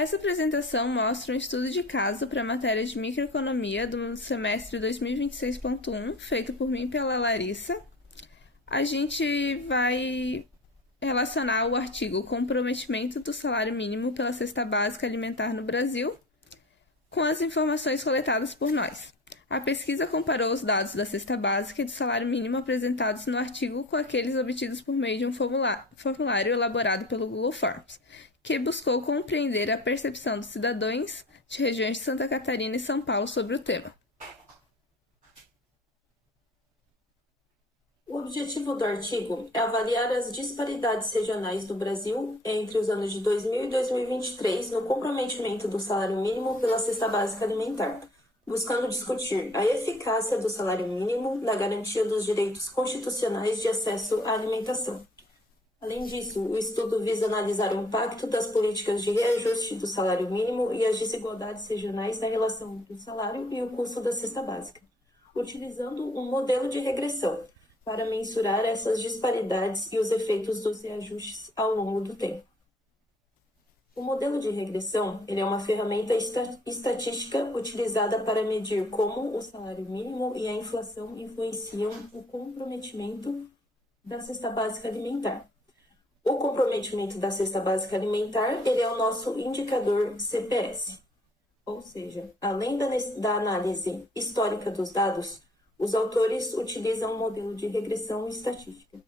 Essa apresentação mostra um estudo de caso para a matéria de microeconomia do semestre 2026.1, feito por mim e pela Larissa. A gente vai relacionar o artigo Comprometimento do Salário Mínimo pela Cesta Básica Alimentar no Brasil com as informações coletadas por nós. A pesquisa comparou os dados da cesta básica e do salário mínimo apresentados no artigo com aqueles obtidos por meio de um formulário elaborado pelo Google Forms, que buscou compreender a percepção dos cidadãos de regiões de Santa Catarina e São Paulo sobre o tema. O objetivo do artigo é avaliar as disparidades regionais do Brasil entre os anos de 2000 e 2023 no comprometimento do salário mínimo pela cesta básica alimentar, buscando discutir a eficácia do salário mínimo na garantia dos direitos constitucionais de acesso à alimentação. Além disso, o estudo visa analisar o impacto das políticas de reajuste do salário mínimo e as desigualdades regionais na relação entre o salário e o custo da cesta básica, utilizando um modelo de regressão para mensurar essas disparidades e os efeitos dos reajustes ao longo do tempo. O modelo de regressão é uma ferramenta estatística utilizada para medir como o salário mínimo e a inflação influenciam o comprometimento da cesta básica alimentar. O comprometimento da cesta básica alimentar é o nosso indicador CPS. Ou seja, além da análise histórica dos dados, os autores utilizam um modelo de regressão estatística.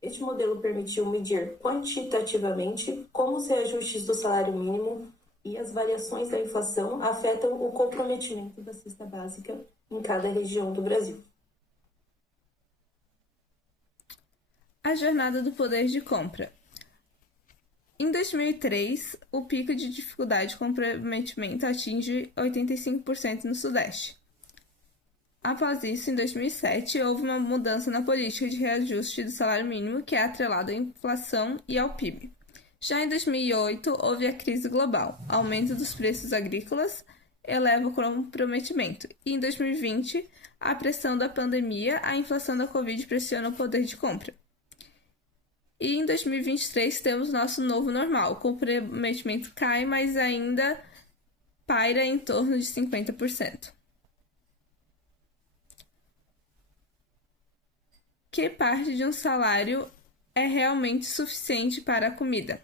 Este modelo permitiu medir quantitativamente como os reajustes do salário mínimo e as variações da inflação afetam o comprometimento da cesta básica em cada região do Brasil. A jornada do poder de compra. Em 2003, o pico de dificuldade de comprometimento atinge 85% no Sudeste. Após isso, em 2007, houve uma mudança na política de reajuste do salário mínimo, que é atrelada à inflação e ao PIB. Já em 2008, houve a crise global, aumento dos preços agrícolas eleva o comprometimento, e em 2020, a pressão da pandemia, a inflação da Covid pressiona o poder de compra. E em 2023 temos nosso novo normal, o comprometimento cai, mas ainda paira em torno de 50%. Que parte de um salário é realmente suficiente para a comida?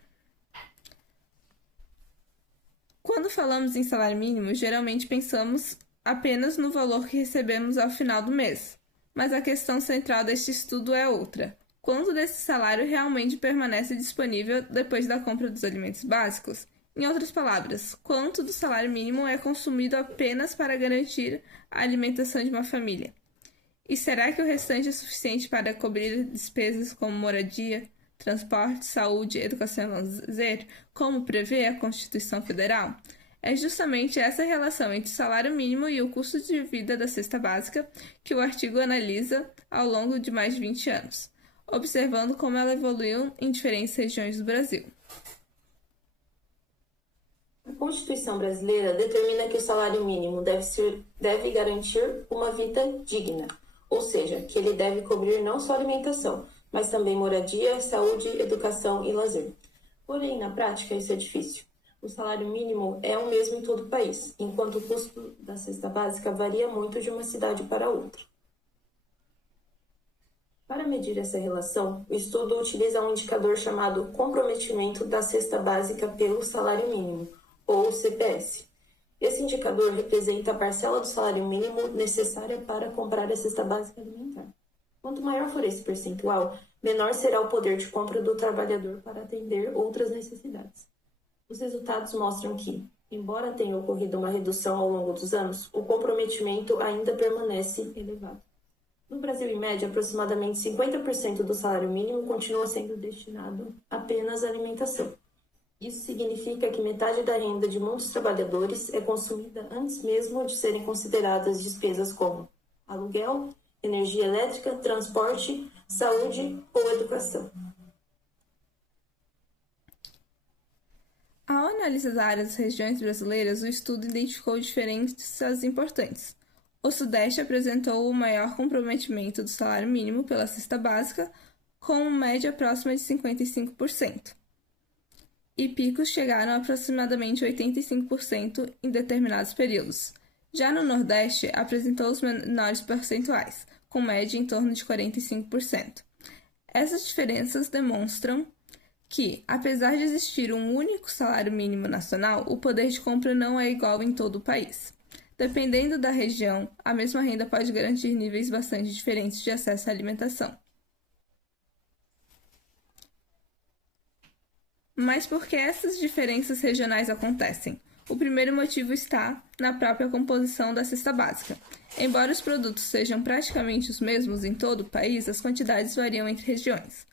Quando falamos em salário mínimo, geralmente pensamos apenas no valor que recebemos ao final do mês, mas a questão central deste estudo é outra. Quanto desse salário realmente permanece disponível depois da compra dos alimentos básicos? Em outras palavras, quanto do salário mínimo é consumido apenas para garantir a alimentação de uma família? E será que o restante é suficiente para cobrir despesas como moradia, transporte, saúde, educação e lazer, como prevê a Constituição Federal? É justamente essa relação entre o salário mínimo e o custo de vida da cesta básica que o artigo analisa ao longo de mais de 20 anos, observando como ela evoluiu em diferentes regiões do Brasil. A Constituição brasileira determina que o salário mínimo deve garantir uma vida digna, ou seja, que ele deve cobrir não só alimentação, mas também moradia, saúde, educação e lazer. Porém, na prática, isso é difícil. O salário mínimo é o mesmo em todo o país, enquanto o custo da cesta básica varia muito de uma cidade para outra. Para medir essa relação, o estudo utiliza um indicador chamado Comprometimento da Cesta Básica pelo Salário Mínimo, ou CPS. Esse indicador representa a parcela do salário mínimo necessária para comprar a cesta básica alimentar. Quanto maior for esse percentual, menor será o poder de compra do trabalhador para atender outras necessidades. Os resultados mostram que, embora tenha ocorrido uma redução ao longo dos anos, o comprometimento ainda permanece elevado. No Brasil, em média, aproximadamente 50% do salário mínimo continua sendo destinado apenas à alimentação. Isso significa que metade da renda de muitos trabalhadores é consumida antes mesmo de serem consideradas despesas como aluguel, energia elétrica, transporte, saúde ou educação. Ao analisar as regiões brasileiras, o estudo identificou diferenças importantes. O Sudeste apresentou o maior comprometimento do salário mínimo pela cesta básica, com média próxima de 55%. e picos chegaram a aproximadamente 85% em determinados períodos. Já no Nordeste, apresentou os menores percentuais, com média em torno de 45%. Essas diferenças demonstram que, apesar de existir um único salário mínimo nacional, o poder de compra não é igual em todo o país. Dependendo da região, a mesma renda pode garantir níveis bastante diferentes de acesso à alimentação. Mas por que essas diferenças regionais acontecem? O primeiro motivo está na própria composição da cesta básica. Embora os produtos sejam praticamente os mesmos em todo o país, as quantidades variam entre regiões.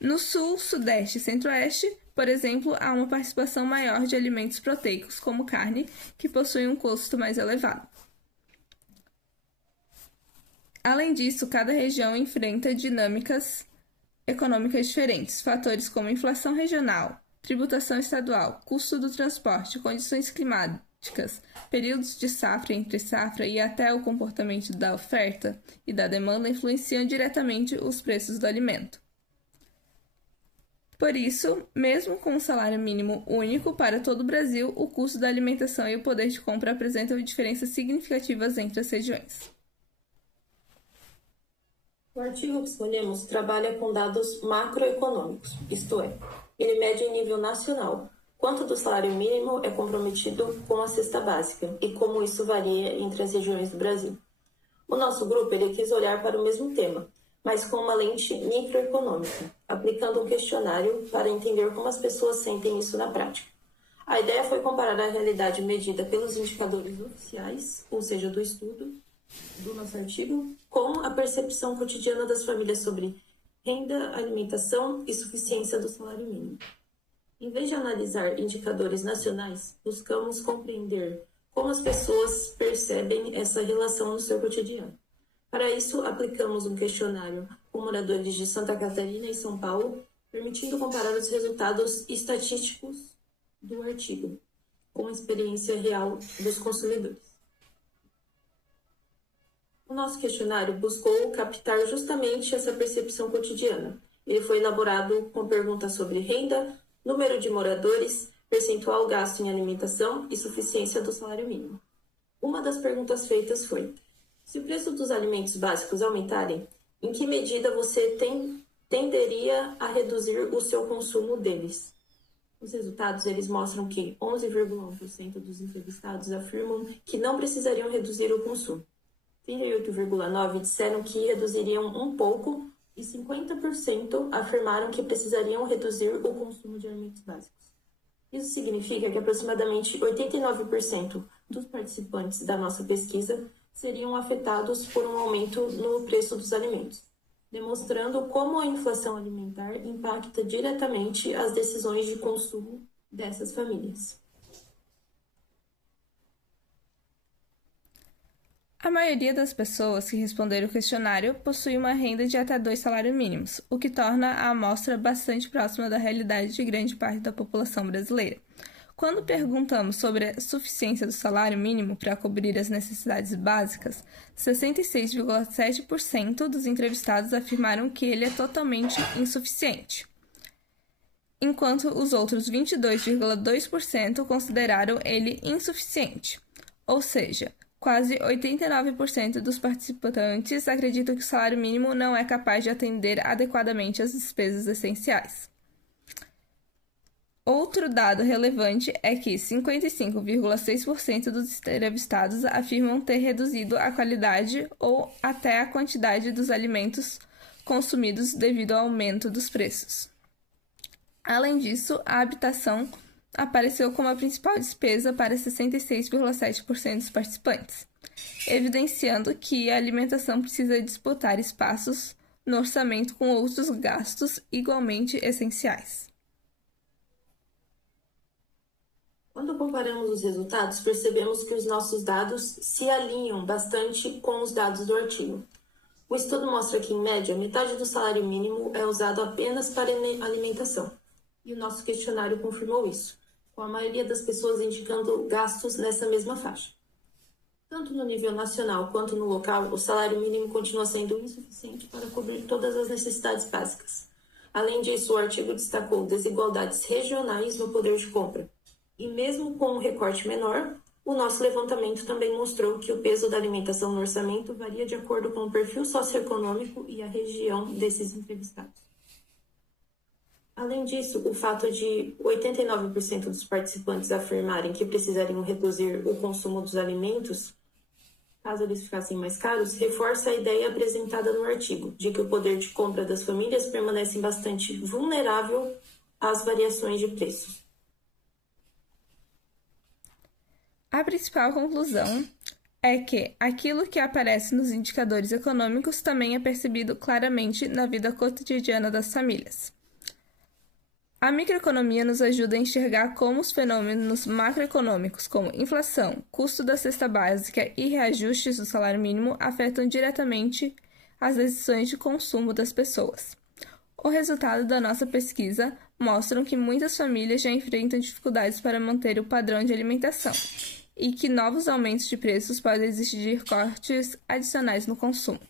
No Sul, Sudeste e Centro-Oeste, por exemplo, há uma participação maior de alimentos proteicos, como carne, que possuem um custo mais elevado. Além disso, cada região enfrenta dinâmicas econômicas diferentes, fatores como inflação regional, tributação estadual, custo do transporte, condições climáticas, períodos de safra e entre safra e até o comportamento da oferta e da demanda influenciam diretamente os preços do alimento. Por isso, mesmo com um salário mínimo único para todo o Brasil, o custo da alimentação e o poder de compra apresentam diferenças significativas entre as regiões. O artigo que escolhemos trabalha com dados macroeconômicos, isto é, ele mede em nível nacional quanto do salário mínimo é comprometido com a cesta básica e como isso varia entre as regiões do Brasil. O nosso grupo quis olhar para o mesmo tema, mas com uma lente microeconômica, aplicando um questionário para entender como as pessoas sentem isso na prática. A ideia foi comparar a realidade medida pelos indicadores oficiais, ou seja, do estudo, do nosso artigo, com a percepção cotidiana das famílias sobre renda, alimentação e suficiência do salário mínimo. Em vez de analisar indicadores nacionais, buscamos compreender como as pessoas percebem essa relação no seu cotidiano. Para isso, aplicamos um questionário com moradores de Santa Catarina e São Paulo, permitindo comparar os resultados estatísticos do artigo com a experiência real dos consumidores. O nosso questionário buscou captar justamente essa percepção cotidiana. Ele foi elaborado com perguntas sobre renda, número de moradores, percentual gasto em alimentação e suficiência do salário mínimo. Uma das perguntas feitas foi: se o preço dos alimentos básicos aumentarem, em que medida você tenderia a reduzir o seu consumo deles? Os resultados mostram que 11,1% dos entrevistados afirmam que não precisariam reduzir o consumo. 38,9% disseram que reduziriam um pouco e 50% afirmaram que precisariam reduzir o consumo de alimentos básicos. Isso significa que aproximadamente 89% dos participantes da nossa pesquisa seriam afetados por um aumento no preço dos alimentos, demonstrando como a inflação alimentar impacta diretamente as decisões de consumo dessas famílias. A maioria das pessoas que responderam o questionário possui uma renda de até 2 salários mínimos, o que torna a amostra bastante próxima da realidade de grande parte da população brasileira. Quando perguntamos sobre a suficiência do salário mínimo para cobrir as necessidades básicas, 66,7% dos entrevistados afirmaram que ele é totalmente insuficiente, enquanto os outros 22,2% consideraram ele insuficiente, ou seja, quase 89% dos participantes acreditam que o salário mínimo não é capaz de atender adequadamente às despesas essenciais. Outro dado relevante é que 55,6% dos entrevistados afirmam ter reduzido a qualidade ou até a quantidade dos alimentos consumidos devido ao aumento dos preços. Além disso, a habitação apareceu como a principal despesa para 66,7% dos participantes, evidenciando que a alimentação precisa disputar espaços no orçamento com outros gastos igualmente essenciais. Quando comparamos os resultados, percebemos que os nossos dados se alinham bastante com os dados do artigo. O estudo mostra que, em média, metade do salário mínimo é usado apenas para alimentação, e o nosso questionário confirmou isso, com a maioria das pessoas indicando gastos nessa mesma faixa. Tanto no nível nacional quanto no local, o salário mínimo continua sendo insuficiente para cobrir todas as necessidades básicas. Além disso, o artigo destacou desigualdades regionais no poder de compra. E mesmo com um recorte menor, o nosso levantamento também mostrou que o peso da alimentação no orçamento varia de acordo com o perfil socioeconômico e a região desses entrevistados. Além disso, o fato de 89% dos participantes afirmarem que precisariam reduzir o consumo dos alimentos, caso eles ficassem mais caros, reforça a ideia apresentada no artigo, de que o poder de compra das famílias permanece bastante vulnerável às variações de preços. A principal conclusão é que aquilo que aparece nos indicadores econômicos também é percebido claramente na vida cotidiana das famílias. A microeconomia nos ajuda a enxergar como os fenômenos macroeconômicos, como inflação, custo da cesta básica e reajustes do salário mínimo, afetam diretamente as decisões de consumo das pessoas. O resultado da nossa pesquisa mostram que muitas famílias já enfrentam dificuldades para manter o padrão de alimentação e que novos aumentos de preços podem exigir cortes adicionais no consumo.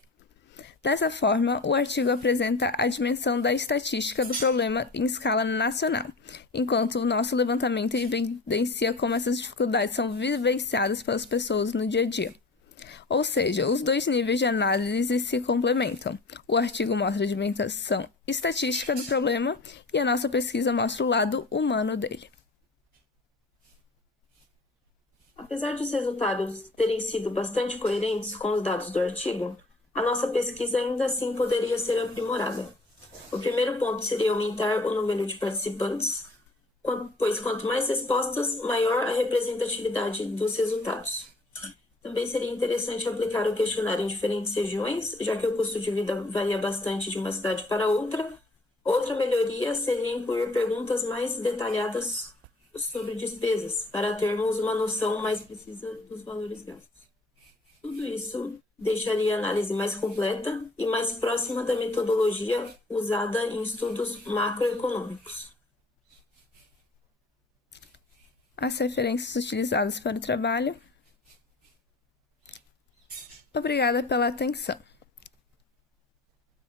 Dessa forma, o artigo apresenta a dimensão da estatística do problema em escala nacional, enquanto o nosso levantamento evidencia como essas dificuldades são vivenciadas pelas pessoas no dia a dia. Ou seja, os dois níveis de análise se complementam. O artigo mostra a dimensão estatística do problema e a nossa pesquisa mostra o lado humano dele. Apesar de os resultados terem sido bastante coerentes com os dados do artigo, a nossa pesquisa ainda assim poderia ser aprimorada. O primeiro ponto seria aumentar o número de participantes, pois quanto mais respostas, maior a representatividade dos resultados. Também seria interessante aplicar o questionário em diferentes regiões, já que o custo de vida varia bastante de uma cidade para outra. Outra melhoria seria incluir perguntas mais detalhadas sobre despesas, para termos uma noção mais precisa dos valores gastos. Tudo isso deixaria a análise mais completa e mais próxima da metodologia usada em estudos macroeconômicos. As referências utilizadas para o trabalho. Obrigada pela atenção.